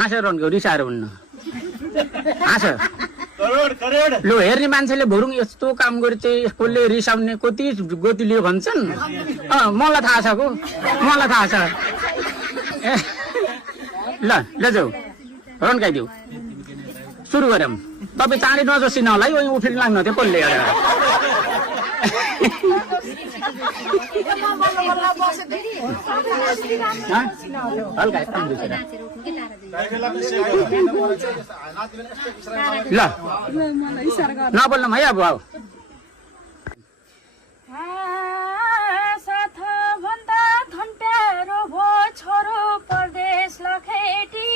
हाँसेर रनको रिसाएर हुन्न हाँस लु हेर्ने मान्छेले भरुङ यस्तो काम गरे चाहिँ कसले रिसाउने कति गति लियो भन्छन् मलाई थाहा छ को मलाई थाहा छ ए ल जाऊ रन्काइदेऊ सुरु गरौँ तपाईँ चाँडै नजोसिन होला है उफ्रिन लाग्नु थियो कसले हल्का ल नबोल्नु है अब साथ भन्दा थन्प्यारो भो छोरो परदेश लखेटी